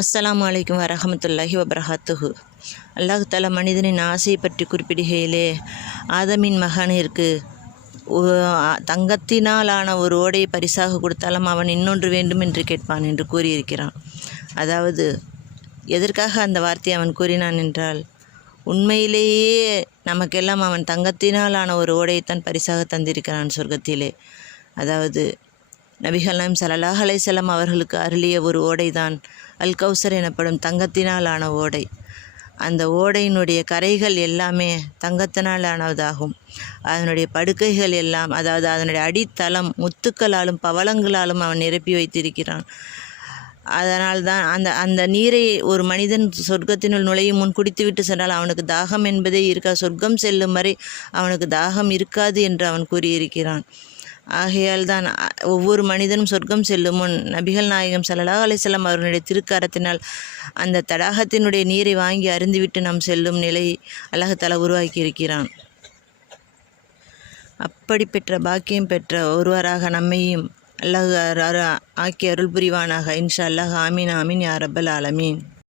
அஸ்ஸலாமு அலைக்கும் வரஹமத்துல்லாஹி வபரகாத்துஹு. அல்லாஹ் தஆலா மனிதனின் ஆசையை பற்றி குறிப்பிடுகையிலே, ஆதமின் மகனிற்கு தங்கத்தினாலான ஒரு ஓடையை பரிசாக கொடுத்தாலும் அவன் இன்னொன்று வேண்டும் என்று கேட்பான் என்று கூறியிருக்கிறான். அதாவது எதற்காக அந்த வார்த்தையை அவன் கூறினான் என்றால், உண்மையிலேயே நமக்கெல்லாம் அவன் தங்கத்தினாலான ஒரு ஓடையைத்தான் பரிசாக தந்திருக்கிறான் சொர்க்கத்திலே. அதாவது நபிகள் நாயகம் ஸல்லல்லாஹு அலைஹி வஸல்லம் அவர்களுக்கு அருளிய ஒரு ஓடைதான் அல் கௌசர் எனப்படும் தங்கத்தினாலான ஓடை. அந்த ஓடையினுடைய கரைகள் எல்லாமே தங்கத்தினாலானதாகும். அதனுடைய படுக்கைகள் எல்லாம், அதாவது அதனுடைய அடித்தளம் முத்துக்களாலும் பவளங்களாலும் அவன் நிரப்பி வைத்திருக்கிறான். அதனால்தான் அந்த நீரை ஒரு மனிதன் சொர்க்கத்தினுள் நுழையும் முன் குடித்துவிட்டு சென்றால் அவனுக்கு தாகம் என்பதே இருக்காது. சொர்க்கம் செல்லும் வரை அவனுக்கு தாகம் இருக்காது என்று அவன் கூறியிருக்கிறான். ஆகையால் தான் ஒவ்வொரு மனிதனும் சொர்க்கம் செல்லும் முன் நபிகள் நாயகம் ஸல்லல்லாஹு அலைஹி வஸல்லம் அவர்களுடைய திருக்கரத்தினால் அந்த தடாகத்தினுடைய நீரை வாங்கி அருந்திவிட்டு நாம் செல்லும் நிலை அல்லாஹ் தஆலா உருவாக்கியிருக்கிறான். அப்படி பெற்ற பாக்கியம் பெற்ற ஒருவராக நம்மையும் அல்லாஹ் ஆக்கி அருள் புரிவானாக. இன்ஷா அல்லாஹ். ஆமீன் ஆமீன் யா ரப்பல் ஆலமீன்.